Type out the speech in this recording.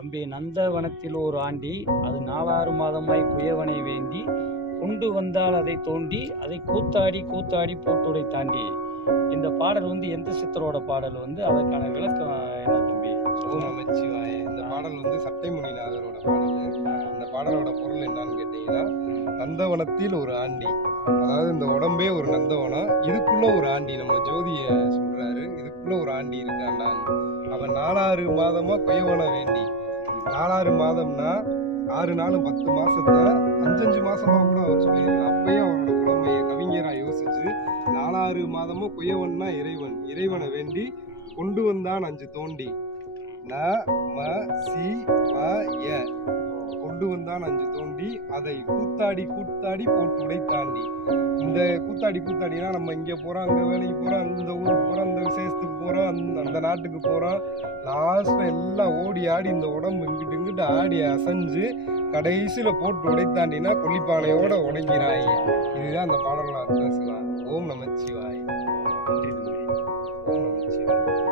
தம்பி நந்தவனத்தில் ஒரு ஆண்டி அது நாலாறு மாதமாய் குயவனை வேண்டி கொண்டு வந்தால் அதை தோண்டி அதை கூத்தாடி கூத்தாடி போட்டுடை தாண்டி இந்த பாடல் வந்து எந்த சித்தரோட பாடல் வந்து? அதற்கான விளக்கம் என்ன தம்பி? நமச்சிவாய இந்த பாடல் வந்து சட்டைமுனிநாதரோட பாடல். இந்த பாடலோட பொருள் என்னன்னு கேட்டீங்கன்னா நந்தவனத்தில் ஒரு ஆண்டி. அதாவது இந்த உடம்பே ஒரு நந்தவனம். இதுக்குள்ள ஒரு ஆண்டி நம்ம ஜோதிய சொல்றாரு. இதுக்குள்ள ஒரு ஆண்டி இருக்காண்டான்னு அவன் நாலாறு மாதமா கொயவன வேண்டி. நாலாறு மாதம்னா ஆறு நாளும் பத்து மாசத்தை அஞ்சஞ்சு மாசமா கூட அவர் சொல்லியிருக்காரு. அப்பயே அவரோட புலமைய கவிஞரா யோசிச்சு நாலாறு மாதமும் குயவன்னா இறைவன். இறைவனை வேண்டி கொண்டு வந்தான் அஞ்சு தோண்டி. ந ம சி வந்தான் அஞ்சு தோண்டி அதை கூத்தாடி கூத்தாடி போட்டு உடைத்தாண்டி. இந்த கூத்தாடி கூத்தாடினா நம்ம இங்கே போகிறோம் அங்கே வேலைக்கு போகிறோம் அந்த ஊருக்கு போகிறோம் அந்த விசேஷத்துக்கு போகிறோம் அந்த அந்த நாட்டுக்கு போகிறோம் லாஸ்ட்டில் எல்லாம் ஓடி ஆடி இந்த உடம்பு இங்கிட்டு இங்கிட்டு ஆடி அசைஞ்சு கடைசியில் போட்டு உடைத்தாண்டினா கொல்லிப்பானையோட உடைக்கிறாய். இதுதான் அந்த பாடலோட அர்த்தம் சிவா. ஓம் நமச்சிவாய்.